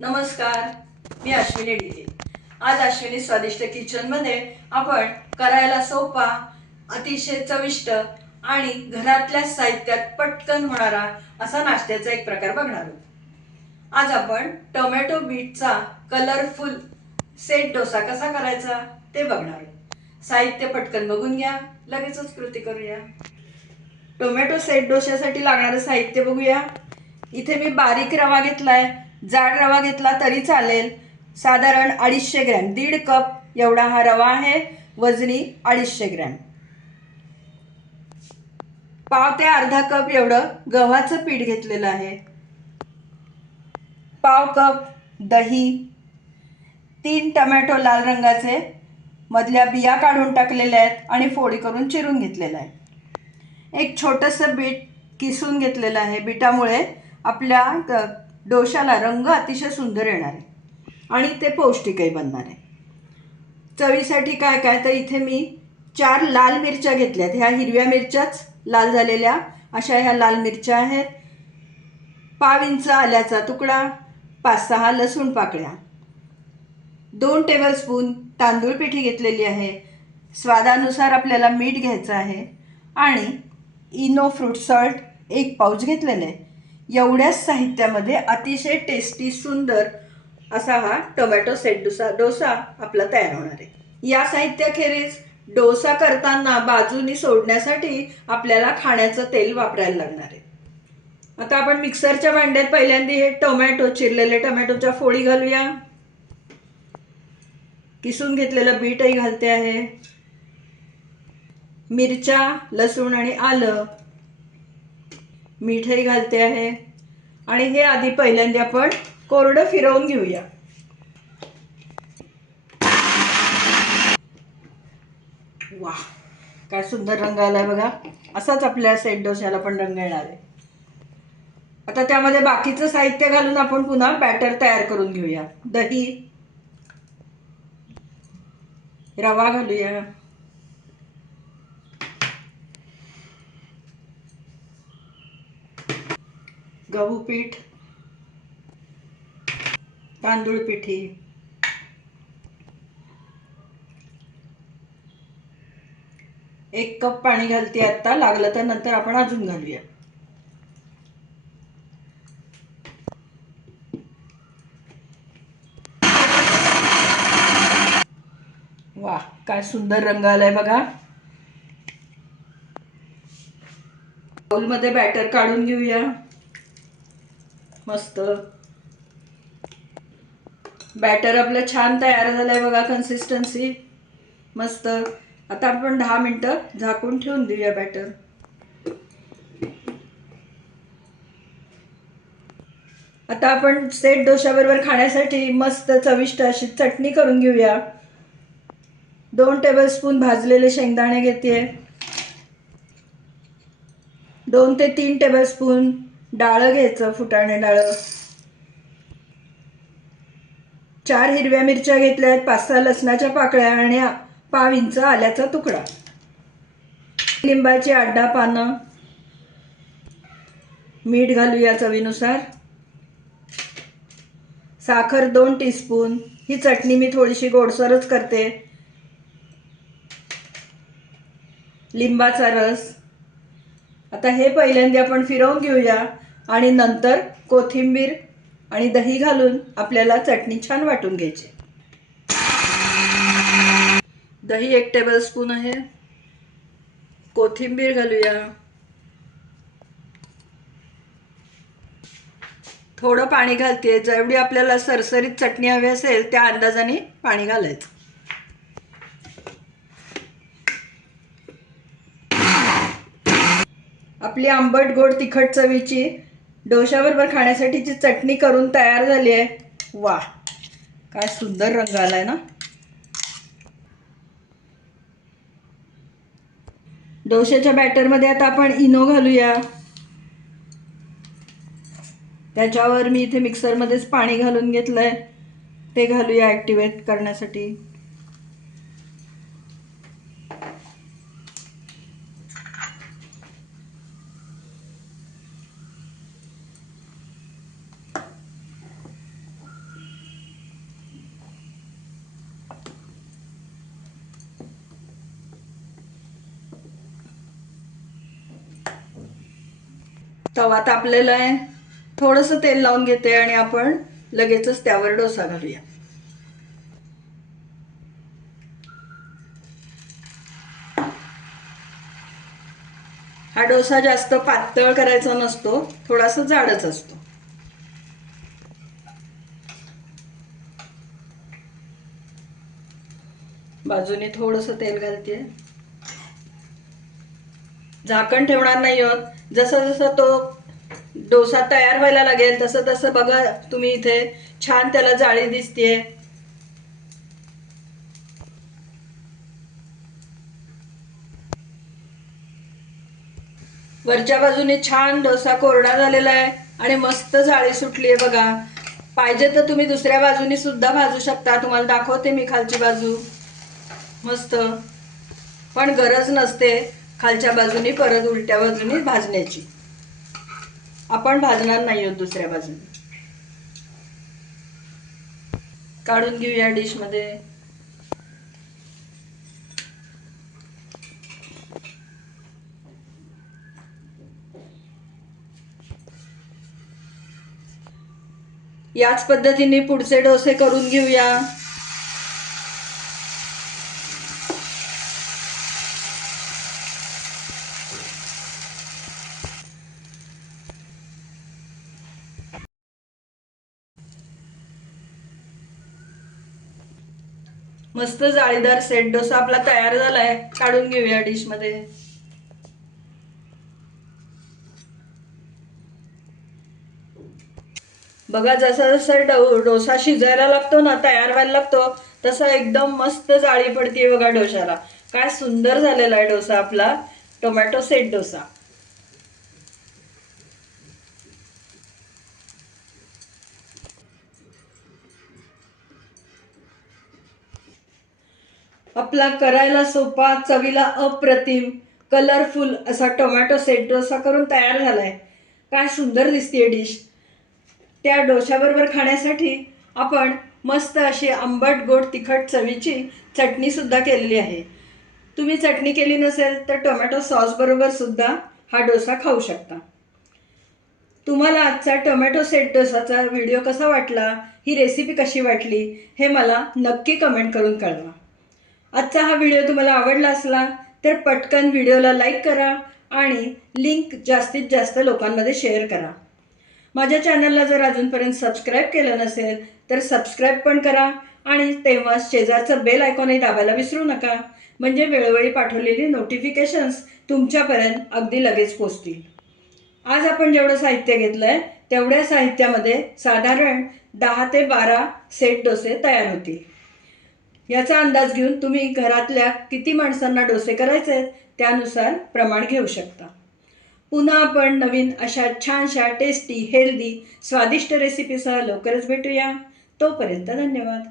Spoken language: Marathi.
नमस्कार, मी अश्विनी डिगे। आज अश्विनी स्वादिष्ट किचन मध्ये आपण करायला सोपा, अतिशय चविष्ट आणि घरातल्या साहित्यात पटकन होणारा असा नाश्त्याचा एक प्रकार बघणार आहोत। आज आपण टोमॅटो बीटचा कलरफुल सेट डोसा कसा करायचा ते बघणार आहोत। साहित्य पटकन बघून घ्या, लगेचच कृती करूया। टोमॅटो सेट डोशासाठी लागणारे साहित्य बघूया। इथे मी बारीक रवा घेतलाय, जाड रवा घेतला तरी चालेल। साधारण 250 ग्रॅम, 1.5 कप एवढा हा रवा आहे, वजनी 250 ग्रॅम। पाव ते अर्धा कप एवढं गव्हाचं पीठ घेतलेलं आहे। पाव कप दही, 3 टोमॅटो लाल रंगाचे, मधल्या बिया काढून टाकलेल्या आहेत आणि फोडी करून चिरून घेतलेला आहे। एक छोटंसं बीट किसून घेतलेलं आहे। बीटामुळे आपल्या डोशाला रंग अतिशय सुंदर येणार आहे आणि ते पौष्टिकही बनणार आहे। चवीसाठी काय काय तर इथे मी 4 लाल मिरच्या घेतल्यात। ह्या हिरव्या मिरच्याच लाल झालेल्या अशा ह्या लाल मिरच्या आहेत। पाव इंच आल्याचा तुकडा, 5-6 लसूण पाकळ्या, 2 टेबलस्पून तांदूळ पिठी घेतलेली आहे। स्वादानुसार आपल्याला मीठ घ्यायचं आहे आणि इनो फ्रूट सॉल्ट 1 पाउच घेतलेलं आहे। एवढ्याच साहित्यामध्ये अतिशय टेस्टी सुंदर असा हा टोमॅटो सेट डोसा आपला तयार होणार आहे। या साहित्याखेरीज डोसा करताना बाजूनी सोडण्यासाठी आपल्याला खाण्याचं तेल वापरायला लागणार आहे। आता आपण मिक्सरच्या भांड्यात पहिल्यांदा हे टोमॅटो, चिरलेले टोमॅटोच्या फोडी घालूया। किसून घेतलेलं बीटही घालते आहे, मिरच्या, लसूण आणि आलं, मीठही घालते आहे आणि हे आधी पहिल्यांदा आपण कोरडं फिरवून घेऊया। वाह, काय सुंदर रंग आलाय बघा। असाच आपल्या सेट डोशाला पण रंग येणार आहे। आता त्यामध्ये बाकीचं साहित्य घालून आपण पुन्हा बॅटर तयार करून घेऊया। दही, रवा घालूया, गहू पीठ, तांदूळ पिठी, एक कप पाणी घालते आता, लागलं तर नंतर आपण अजून घालूया। वाह, काय सुंदर रंग आलाय बघा। बाउलमध्ये बॅटर काढून घेऊया। मस्त बॅटर आपलं छान तयार झालंय बघा, कन्सिस्टन्सी मस्त। आता आपण 10 मिनिटं झाकून ठेवून देऊया बॅटर। आता आपण सेट डोशाबरोबर खाण्यासाठी मस्त चविष्ट अशी चटणी करून घेऊया। 2 टेबलस्पून भाजलेले शेंगदाणे घेते, 2 ते 3 टेबलस्पून डाळ घ्यायचं, फुटाणे डाळ, 4 हिरव्या मिरच्या घेतल्यात, 5-6 लसणाच्या पाकळ्या आणि पाव इंच आल्याचा तुकडा, लिंबाची 8-10 पानं, मीठ घालूया चवीनुसार, साखर 2 टीस्पून। ही चटणी मी थोडीशी गोडसरच करते, लिंबाचा रस। आता हे पहिल्यांदा आपण फिरवून घेऊया आणि नंतर कोथिंबीर आणि दही घालून आपल्याला चटणी छान वाटून घ्यायची। दही 1 टेबलस्पून आहे, कोथिंबीर घालूया, थोडं पाणी घालते। जेवढी आपल्याला सरसरीत चटणी हवी असेल त्या अंदाजाने पाणी घालायचं। आपली आंबट गोड तिखट चवीची डोशाबरोबर खाण्यासाठीची चटणी करून तयार झाली आहे। वाह, काय सुंदर रंग आलाय ना। डोशाच्या बॅटरमध्ये आता आपण इनो घालूया। त्याच्यावर मी इथे मिक्सरमध्येच पाणी घालून घेतलंय, ते घालूया ॲक्टिवेट करण्यासाठी। तवा तापलेला आहे, थोडंसं तेल लावून घेते आणि आपण लगेचच त्यावर डोसा घालूया. हा डोसा जास्त पातळ करायचा नसतो, थोडासा जाडच असतो. बाजूने थोडंसं तेल घालते. झाकण ठेवणार नाही आहोत. जसं जसं तो डोसा तयार व्हायला लागेल तसं तसं बघा तुम्ही इथे छान त्याला जाळी दिसतेय. वरच्या बाजूने छान डोसा कोरडा झालेला आहे आणि मस्त जाळी सुटली आहे बघा. पाहिजे तर तुम्ही दुसऱ्या बाजूनी सुद्धा भाजू शकता. तुम्हाला दाखवते मी खालची बाजू. मस्त, पण गरज नसते खालच्या बाजूनी परत उलट्या बाजूनी भाजण्याची. आपण भाजणार नाही आहोत दुसऱ्या बाजूने. काढून घेऊया डिश मध्ये. याच पद्धतीने पुढचे डोसे करून घेऊया. मस्त जाळीदार सेट डोसा आपला तयार झालाय. काढून घेऊया डिश मध्ये. बघा जसा जसा डोसा शिजायला लागतो ना, तयार व्हायला लागतो, तसा एकदम मस्त जाळी पडते बघा डोशाला. काय सुंदर झालेला आहे डोसा आपला टोमॅटो सेट डोसा. आपला करायला सोपा, चवीला अप्रतिम, कलरफुल असा टोमॅटो सेट डोसा करून तयार झालाय. काय सुंदर दिसतेय डिश. त्या डोशाबरोबर खाण्यासाठी आपण मस्त अशी आंबट गोड तिखट चवीची चटणी सुद्धा केलेली आहे. तुम्ही चटणी केली नसेल तर टोमॅटो सॉस बरोबर सुद्धा हा डोसा खाऊ शकता. तुम्हाला आजचा टोमॅटो सेट डोसाचा व्हिडिओ कसा वाटला, ही रेसिपी कशी वाटली हे मला नक्की कमेंट करून कळवा. आजचा हा व्हिडिओ तुम्हाला आवडला असला तर पटकन व्हिडिओला लाईक करा आणि लिंक जास्तीत जास्त लोकांमध्ये शेअर करा. माझ्या चॅनलला जर अजूनपर्यंत सबस्क्राईब केलं नसेल तर सबस्क्राईब पण करा आणि तेव्हा शेजारचं बेल आयकॉनही दाबायला विसरू नका, म्हणजे वेळोवेळी पाठवलेली नोटिफिकेशन्स तुमच्यापर्यंत अगदी लगेच पोहोचतील. आज आपण जेवढं साहित्य घेतलंय तेवढ्या साहित्यामध्ये साधारण 10 ते 12 सेट डोसे तयार होतील. याचा अंदाज घेऊन तुम्ही घरातल्या किती माणसांना डोसे करायचे त्यानुसार प्रमाण घेऊ शकता. पुन्हा आपण नवीन अशा छानशा टेस्टी, हेल्दी, स्वादिष्ट रेसिपीसह लवकरच भेटूया. तोपर्यंत धन्यवाद.